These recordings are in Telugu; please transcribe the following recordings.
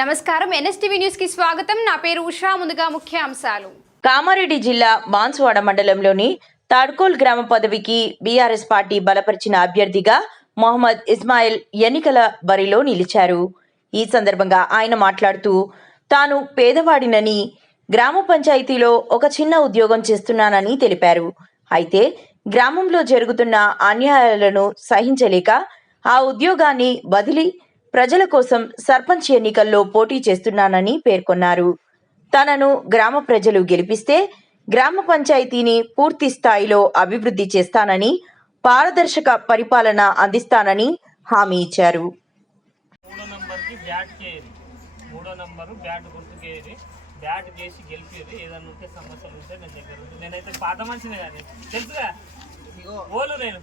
నమస్కారం ఎన్ఎస్టీవీ న్యూస్ కి స్వాగతం. నా పేరు ఉషా. ముందుగా ముఖ్య అంశాలు. కామారెడ్డి జిల్లా బాన్సువాడ మండలంలోని తాడ్కోల్ గ్రామ పదవికి బీఆర్ఎస్ పార్టీ బలపరిచిన అభ్యర్థిగా మొహమ్మద్ ఇస్మాయిల్ ఎన్నికల బరిలో నిలిచారు. ఈ సందర్భంగా ఆయన మాట్లాడుతూ తాను పేదవాడినని, గ్రామ పంచాయతీలో ఒక చిన్న ఉద్యోగం చేస్తున్నానని తెలిపారు. అయితే గ్రామంలో జరుగుతున్న అన్యాయాలను సహించలేక ఆ ఉద్యోగాన్ని వదిలి ప్రజల కోసం సర్పంచ్ ఎన్నికల్లో పోటీ చేస్తున్నానని పేర్కొన్నారు. తనను గ్రామ ప్రజలు గెలిపిస్తే గ్రామ పంచాయతీని పూర్తి స్థాయిలో అభివృద్ధి చేస్తానని, పారదర్శక పరిపాలన అందిస్తానని హామీ ఇచ్చారు. బ్యాట్ చేసి గెలిపేది ఏదన్నా ఉంటే సమస్యలు ఉంటే నేను దగ్గర నేనైతే పాత మనిషినే కానీ తెలుసుగా ఓలు నేను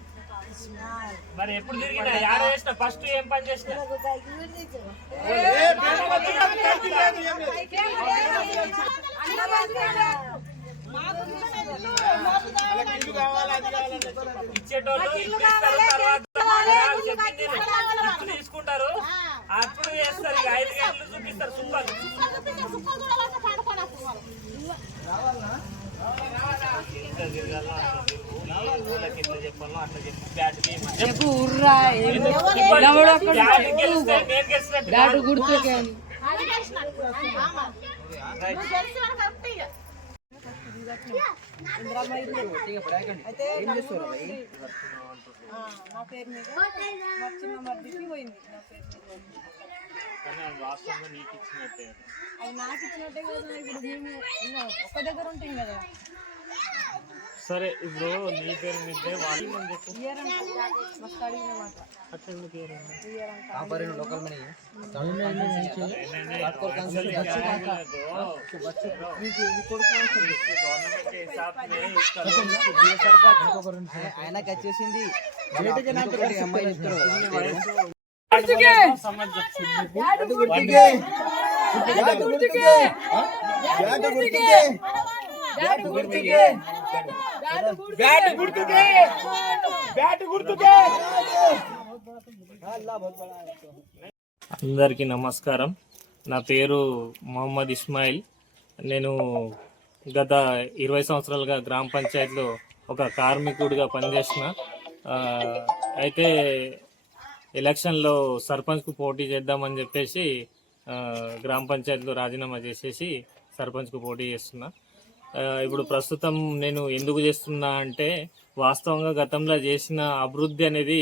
మరి ఎప్పుడు తిరిగినా యాడ చేసిన ఫస్ట్ ఏం పని చేసిన ఇచ్చేటోళ్ళు ఇస్తారు, తర్వాత తీసుకుంటారు, అప్పుడు చేస్తారు. ఇక 5 గంటలు చూపిస్తారు సూపర్. చెప్పాలో అట్లా చెప్పి బ్యాట్ నా పేరు మీద మా చిన్న మధ్యకి పోయింది. నా పేరు నీకు ఇచ్చినట్టే అది నాకు ఇచ్చినట్టే కదా. ఇప్పుడు మేము ఒక్క దగ్గర ఉంటాం కదా. సరే ఇప్పుడు నీ పేరు మీదే వాళ్ళు చెప్పు. మస్తు అడిగిన మాట ఆయనకి వచ్చేసింది. అందరికీ నమస్కారం. నా పేరు మొహమ్మద్ ఇస్మాయిల్. నేను గత 20 సంవత్సరాలుగా గ్రామ పంచాయతీలో ఒక కార్మికుడిగా పనిచేసిన. అయితే ఎలక్షన్లో సర్పంచ్కు పోటీ చేద్దామని చెప్పేసి గ్రామ పంచాయతీలో రాజీనామా చేసేసి సర్పంచ్కు పోటీ చేస్తున్నా. ఇప్పుడు ప్రస్తుతం నేను ఎందుకు చేస్తున్నా అంటే, వాస్తవంగా గతంలో చేసిన అభివృద్ధి అనేది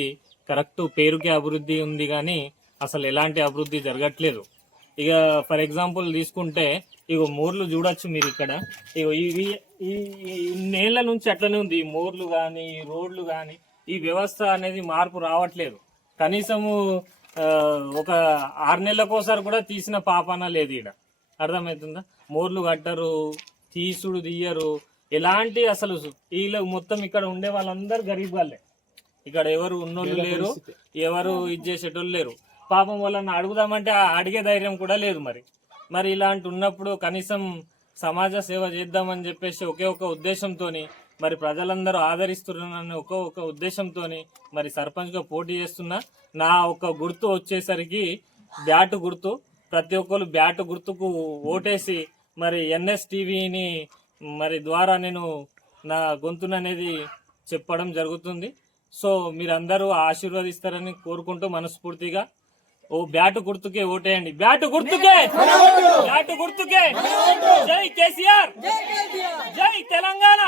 కరెక్ట్ పేరుకే అభివృద్ధి ఉంది కానీ అసలు ఎలాంటి అభివృద్ధి జరగట్లేదు. ఇక ఫర్ ఎగ్జాంపుల్ తీసుకుంటే ఇగో మోర్లు చూడొచ్చు మీరు ఇక్కడ. ఇగో ఇవి ఈ నేళ్ల నుంచి అట్లనే ఉంది. ఈ మోర్లు కానీ, ఈ రోడ్లు కానీ, ఈ వ్యవస్థ అనేది మార్పు రావట్లేదు. కనీసము ఒక 6 నెలలకోసారి కూడా తీసిన పాపాన లేదు. ఇక్కడ అర్థమవుతుందా? మోర్లు కట్టరు, తీసుడు తీయరు, ఎలాంటి అసలు వీళ్ళు మొత్తం ఇక్కడ ఉండే వాళ్ళందరూ గరీబ్ వాళ్ళే. ఇక్కడ ఎవరు ఉన్నోళ్ళు లేరు, ఎవరు ఇది చేసేటోళ్ళు లేరు. పాపం వాళ్ళని అడుగుదామంటే అడిగే ధైర్యం కూడా లేదు. మరి ఇలాంటి ఉన్నప్పుడు కనీసం సమాజ సేవ చేద్దామని చెప్పేసి ఒకే ఒక ఉద్దేశంతో, మరి ప్రజలందరూ ఆదరిస్తున్నారని ఒక ఉద్దేశంతో మరి సర్పంచ్గా పోటీ చేస్తున్నా. నా ఒక గుర్తు వచ్చేసరికి బ్యాటు గుర్తు. ప్రతి ఒక్కరు బ్యాటు గుర్తుకు ఓటేసి మరి ఎన్ఎస్టీవీని మరి ద్వారా నేను నా గొంతుననేది చెప్పడం జరుగుతుంది. సో మీరందరూ ఆశీర్వదిస్తారని కోరుకుంటూ మనస్ఫూర్తిగా ఓ బ్యాటు గుర్తుకే ఓటేయండి. బ్యాటు గుర్తుకే, బ్యాటు గుర్తుకే. జై కేసీఆర్, జై తెలంగాణ.